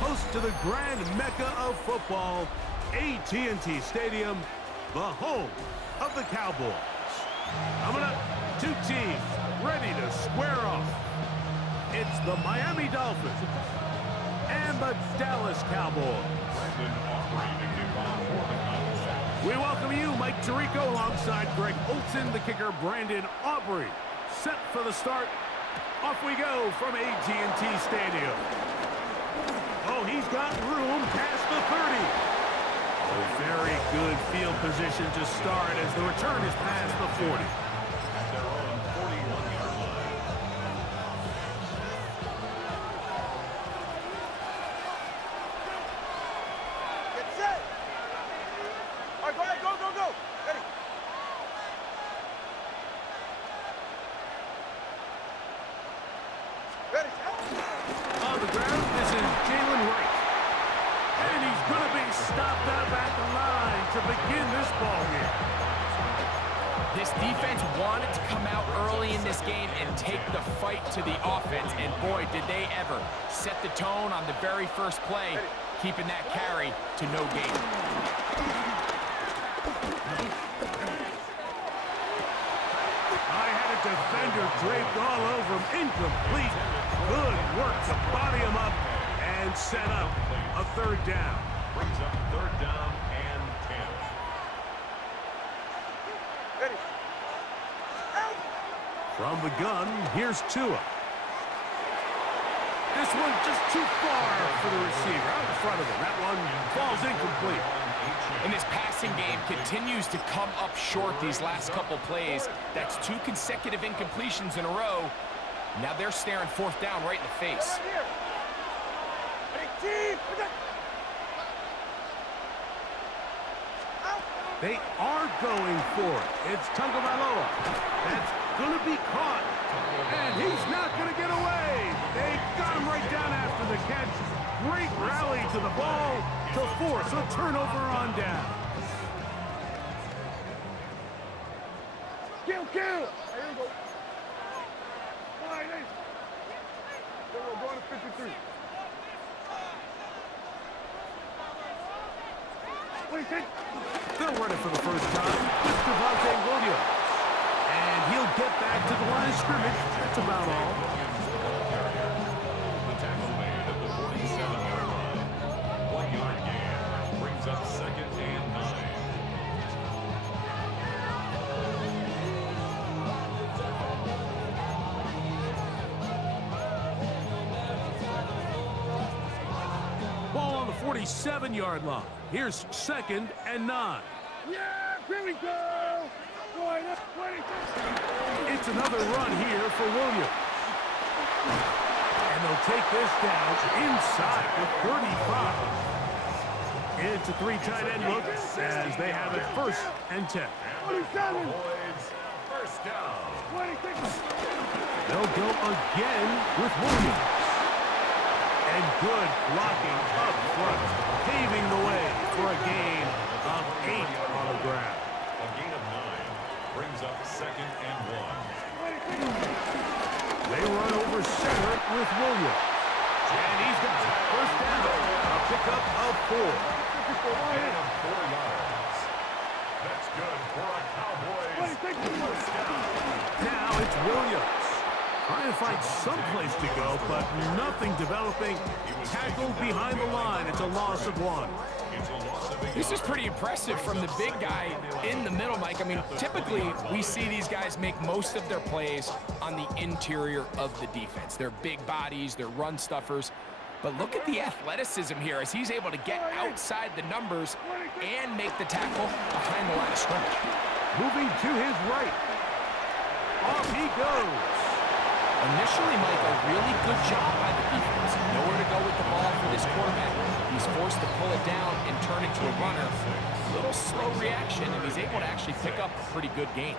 host to the grand mecca of football, AT&T Stadium, the home of the Cowboys. Coming up, two teams ready to square off. It's the Miami Dolphins and the Dallas Cowboys. We welcome you, Mike Tirico, alongside Greg Olson, the kicker, Brandon Aubrey. Set for the start. Off we go from AT&T Stadium. Oh, he's got room past the 30. A very good field position to start as the return is past the 40. At their own 41-yard line. Get set. All right, go ahead, go. Ready. Ready. On the ground, this is Jalen Wright. And he's going to be stopped up at the line to begin this ball game. This defense wanted to come out early in this game and take the fight to the offense, and boy, did they ever set the tone on the very first play, keeping that carry to no gain. I had a defender draped all over him, incomplete. Good work to body him up and set up a third down. Brings up third down and 10. Ready. From the gun, here's Tua. This one just too far for the receiver, out in front of him. That one falls incomplete. And this passing game continues to come up short these last couple plays. That's 2 consecutive incompletions in a row. Now they're staring fourth down right in the face. They are going for it. It's Tagovailoa. That's going to be caught. And he's not going to get away. They got him right down after the catch. Great rally to the ball to force a turnover on down. Kill. Here we go. All right, hey. We're going to 53. They'll run it for the first time with Devontae Williams. And he'll get back to the line of scrimmage. That's about all. The tackle made at the 47-yard line. 1-yard gain brings up second and 9. Ball on the 47-yard line. Here's second and 9. Yeah, here we go. It's another run here for Williams. And they'll take this down inside the 35. It's a 3 tight end look as they have it first and 10. Cowboys, first down. They'll go again with Williams. And good blocking up front, paving the way for a gain of 8 on the ground. A gain of 9 brings up second and 1. They run over center with Williams. And he's got it. First down. A pickup of 4. Gain of 4 yards. That's good for a Cowboys first down. Now it's Williams. Trying to find some place to go, but nothing developing. Tackled behind the line. It's a loss of 1. This is pretty impressive from the big guy in the middle, Mike. I mean, typically we see these guys make most of their plays on the interior of the defense. They're big bodies, they're run stuffers. But look at the athleticism here as he's able to get outside the numbers and make the tackle behind the line of scrimmage. Moving to his right. Off he goes. Initially, Mike, a really good job by the defense. Nowhere to go with the ball for this quarterback. He's forced to pull it down and turn it to a runner. A little slow reaction, and he's able to actually pick up a pretty good gain.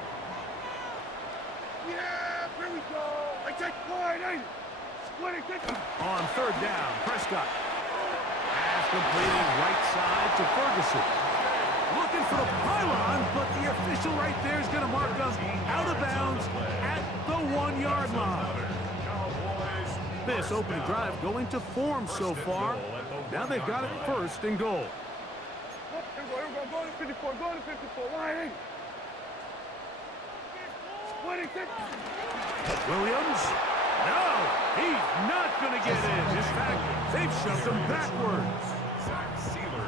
Yeah, here we go. I take wide, ain't it? On third down, Prescott. Pass completing right side to Ferguson. Looking for the pylon, but the official right there is going to mark him out of bounds at the 1-yard line. Cowboys this opening drive going to form so far. Now they've got it first and goal. Here we go. Go to 54. Go to 54. Line. 26. Williams. No, he's not going to get in. In fact, they've shoved him backwards.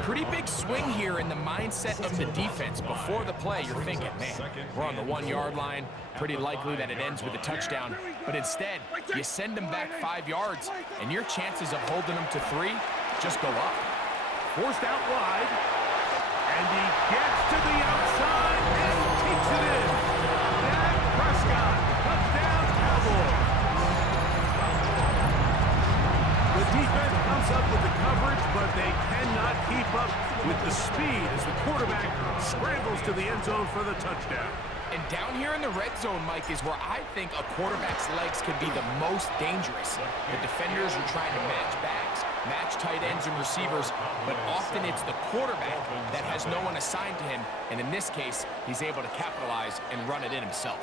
Pretty big swing here in the mindset of the defense. Before the play, you're thinking, man, we're on the 1 yard line. Pretty likely that it ends with a touchdown. But instead, you send them back 5 yards, and your chances of holding them to 3 just go up. Forced out wide, and he gets to the outside and takes it in. Dak Prescott, touchdown Cowboys. The defense comes up with the coverage, but they cannot keep up with the speed as the quarterback scrambles to the end zone for the touchdown. And down here in the red zone, Mike, is where I think a quarterback's legs could be the most dangerous. The defenders are trying to match backs, match tight ends and receivers, but often it's the quarterback that has no one assigned to him, and in this case, he's able to capitalize and run it in himself.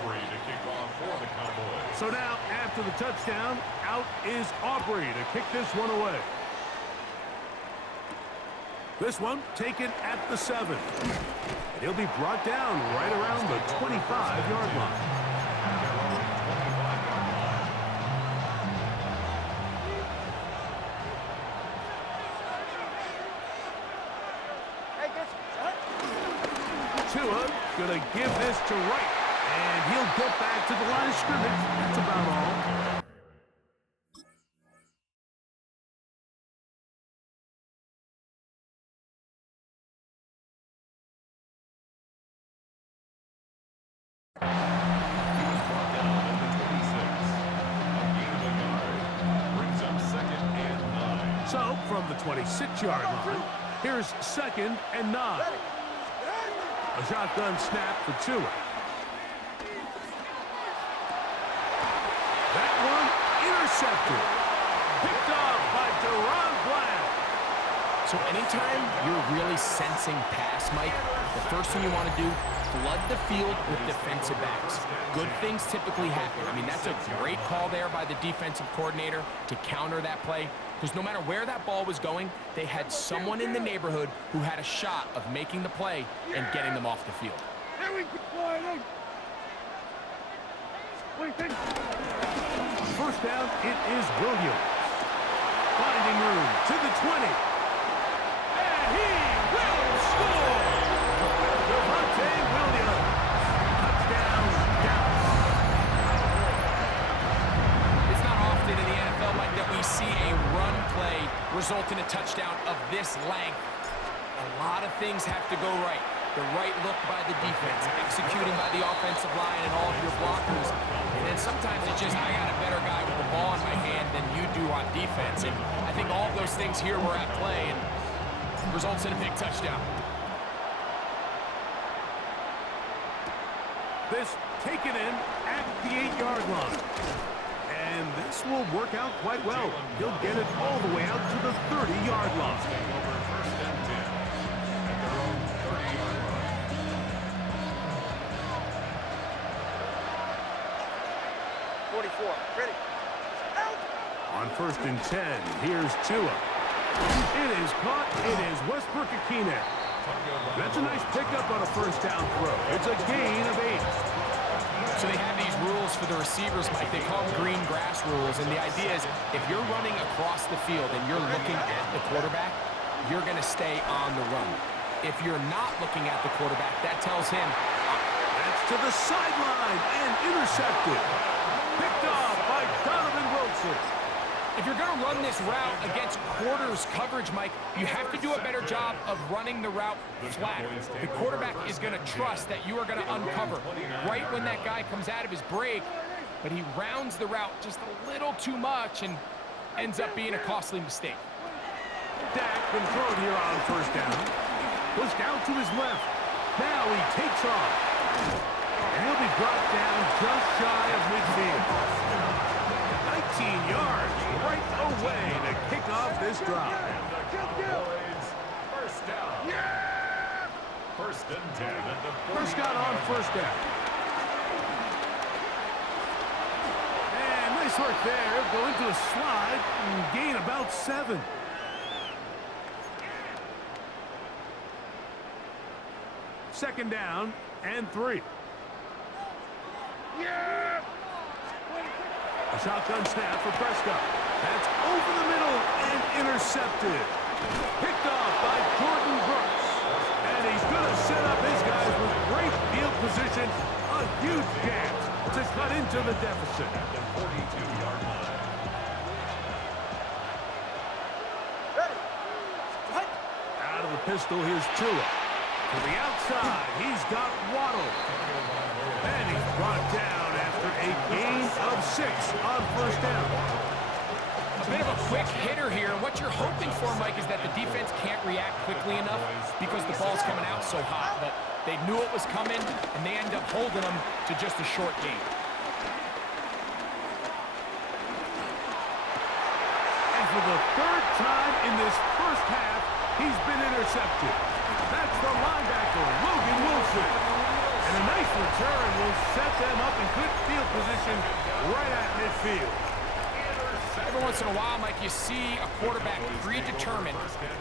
To kick off for the Cowboys. So now, after the touchdown, out is Aubrey to kick this one away. This one taken at the 7. And he'll be brought down right around the 25-yard line. Tua gonna give this to Wright. And he'll get back to the line of scrimmage. That's about all. He was brought down at the 26. A gain of a yard brings up 2nd and 9. So, from the 26-yard line, here's 2nd and 9. A shotgun snap for Tua. That one intercepted. Picked off by Deron Bland. So anytime you're really sensing pass, Mike, the first thing you want to do, flood the field with defensive backs. Good things typically happen. I mean, that's a great call there by the defensive coordinator to counter that play, because no matter where that ball was going, they had someone in the neighborhood who had a shot of making the play and getting them off the field. Here we go. First down, it is Williams. Finding room to the 20. And he will score! Devontae Williams. Touchdown, Dallas. It's not often in the NFL, Mike, that we see a run play result in a touchdown of this length. A lot of things have to go right. The right look by the defense, executing by the offensive line and all of your blockers. And then sometimes it's just, I got a better guy with the ball in my hand than you do on defense. And I think all of those things here were at play and results in a big touchdown. This taken in at the 8-yard line. And this will work out quite well. He'll get it all the way out to the 30-yard line. Over 1st and 10 at their own 30-yard line. Ready. On 1st and 10, here's Tua. It is caught. It is Westbrook-Ikine. That's a nice pickup on a first down throw. It's a gain of 8. So they have these rules for the receivers, Mike. They call them green grass rules. And the idea is if you're running across the field and you're looking at the quarterback, you're going to stay on the run. If you're not looking at the quarterback, that tells him. That's to the sideline and intercepted. Picked off by Donovan Wilson. If you're going to run this route against quarters coverage, Mike, you have to do a better job of running the route flat. The quarterback is going to trust that you are going to uncover right when that guy comes out of his break, but he rounds the route just a little too much and ends up being a costly mistake. Dak been thrown here on first down. Pushed out to his left. Now he takes off. And he'll be brought down just shy of midfield. 19 yards right away to kick off this drive. Cowboys, 1st down. First and 10 at the 40. Prescott on first down. And nice work there. Go into a slide and gain about 7. Second down and 3. Yeah! A shotgun snap for Prescott. That's over the middle and intercepted. Picked off by Jordan Brooks. And he's going to set up his guys with great field position. A huge chance to cut into the deficit. At the 42-yard line. Out of the pistol, here's Tua. To the outside, he's got Waddle. And he's brought down after a gain of 6 on first down. A bit of a quick hitter here. What you're hoping for, Mike, is that the defense can't react quickly enough because the ball's coming out so hot. But they knew it was coming, and they end up holding them to just a short gain. And for the 3rd time in this first half, he's been intercepted. That's the linebacker, Logan Wilson. And a nice return will set them up in good field position right at midfield. Every once in a while, Mike, you see a quarterback predetermined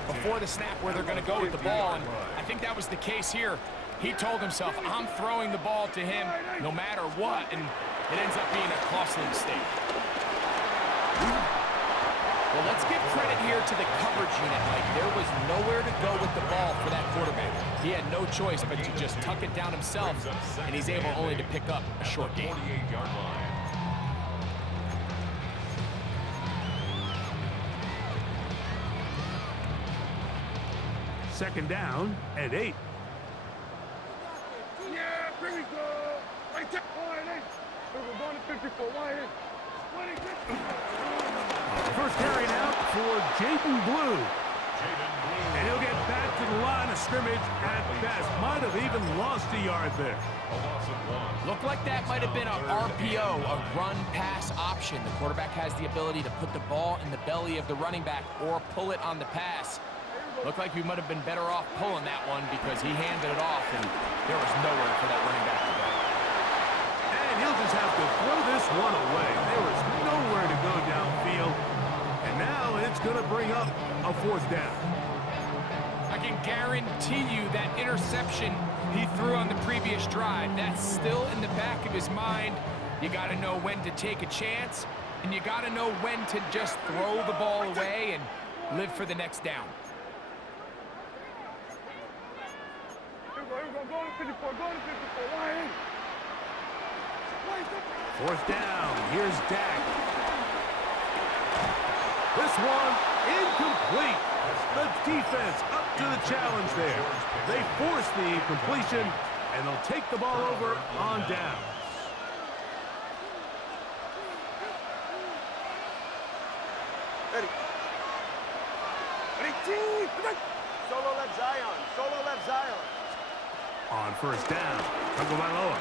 before the snap where they're going to go with the ball, and I think that was the case here. He told himself, I'm throwing the ball to him no matter what, and it ends up being a costly mistake. Well, let's give credit here to the coverage unit, Mike. There was nowhere to go with the ball for that quarterback. He had no choice but to just tuck it down himself, and he's able only to pick up a short gain. 48-yard line. Second down and 8. Yeah, here we go. Right there. We're going to 54. Why in? First carry now for Jaden Blue. And he'll get back to the line of scrimmage at best. Might have even lost a yard there. A loss of 1. Looked like that might have been a RPO, a run-pass option. The quarterback has the ability to put the ball in the belly of the running back or pull it on the pass. Looked like we might have been better off pulling that one because he handed it off, and there was nowhere for that running back to go. And he'll just have to throw this one away. There was nowhere to go downfield. And now it's going to bring up a 4th down. I can guarantee you that interception he threw on the previous drive, that's still in the back of his mind. You got to know when to take a chance, and you got to know when to just throw the ball away and live for the next down. Go to 54. Go to 54. Why in? 4th down. Here's Dak. This one incomplete. The defense up to the challenge there. They force the incompletion, and they'll take the ball over on downs. Ready. Solo left Zion. Solo left Zion. On first down, Tagovailoa.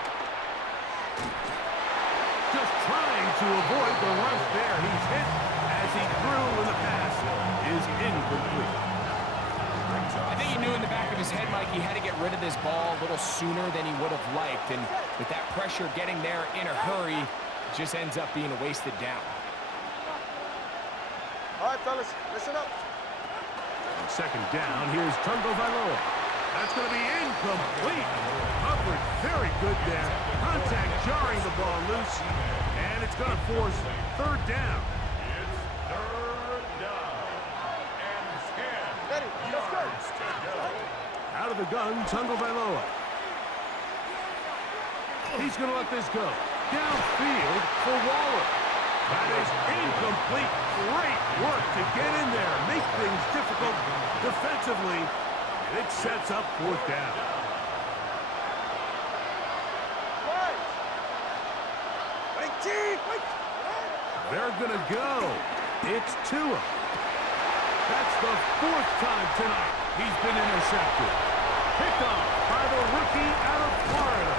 Just trying to avoid the rush there. He's hit as he threw, and the pass is incomplete. I think he knew in the back of his head, Mike, he had to get rid of this ball a little sooner than he would have liked. And with that pressure getting there in a hurry, it just ends up being a wasted down. All right, fellas, listen up. On second down, here's Tagovailoa. That's going to be incomplete. Coverage very good there. Contact jarring the ball loose. And it's going to force 3rd down. It's 3rd down. And 10 Ready, let's go. yards to go. Out of the gun, Tagovailoa. He's going to let this go. Downfield for Waller. That is incomplete. Great work to get in there. Make things difficult defensively. And it sets up 4th down. They're going to go. It's Tua. That's the 4th time tonight he's been intercepted. Picked off by the rookie out of Florida.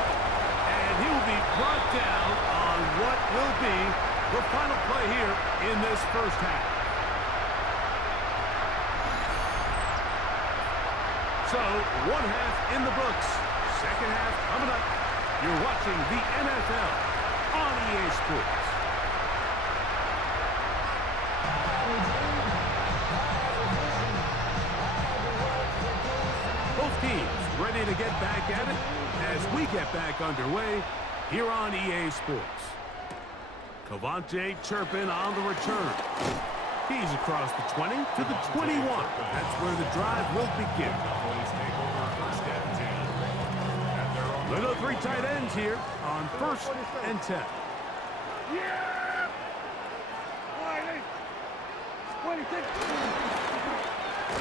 And he will be brought down on what will be the final play here in this first half. So, one half in the books. Second half coming up. You're watching the NFL on EA Sports. Both teams ready to get back at it as we get back underway here on EA Sports. Cavante Turpin on the return. He's across the 20 to the 21. That's where the drive will begin. Little three tight ends here on 1st and 10. Yeah!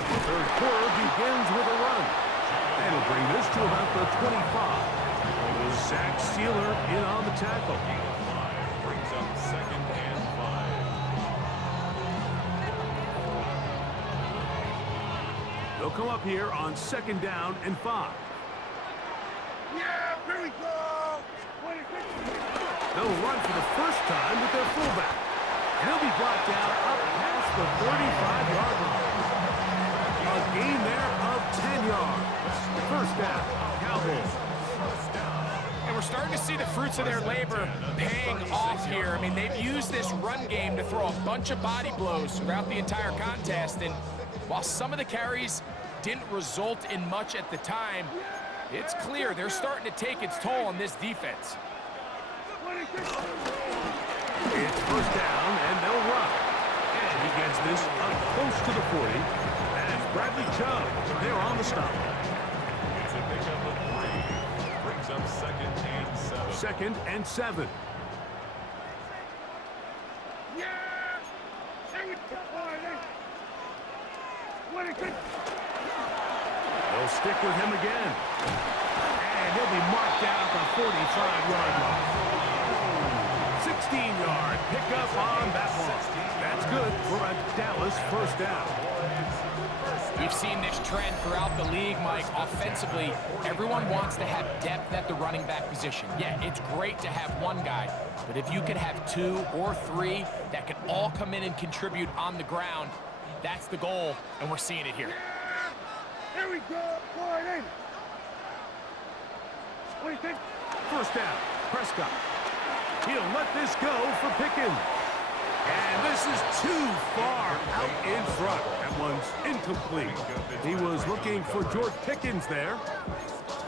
The third quarter begins with a run. And he'll bring this to about the 25. Zach Sealer in on the tackle. Brings up 2nd and 5. They'll come up here on 2nd down and 5. Yeah, here we go! They'll run for the first time with their fullback. And he'll be brought down up past the 35-yard line. A gain there of 10 yards. First down, Cowboys. And we're starting to see the fruits of their labor paying off here. I mean, they've used this run game to throw a bunch of body blows throughout the entire contest. And while some of the carries didn't result in much at the time, it's clear they're starting to take its toll on this defense. It's first down, and they'll run. And he gets this up close to the 40. As Bradley Chubb, they're on the stop. It's a pickup of 3. Brings up 2nd and 7. 2nd and 7. They'll stick with him again. And he'll be marked down at the 45-yard line. 16-yard pickup on that one. That's good for a Dallas first down. We've seen this trend throughout the league, Mike. Offensively, everyone wants to have depth at the running back position. Yeah, it's great to have one guy, but if you could have 2 or 3 that can all come in and contribute on the ground, that's the goal, and we're seeing it here. Here we go! What do you think? First down, Prescott. He'll let this go for Pickens. And this is too far out in front. That one's incomplete. He was looking for George Pickens there.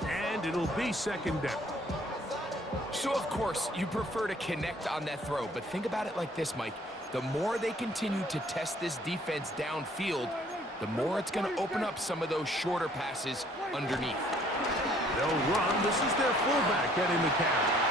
And it'll be 2nd down. So, of course, you prefer to connect on that throw, but think about it like this, Mike. The more they continue to test this defense downfield, the more it's going to open up some of those shorter passes underneath. They'll run. This is their fullback getting the carry.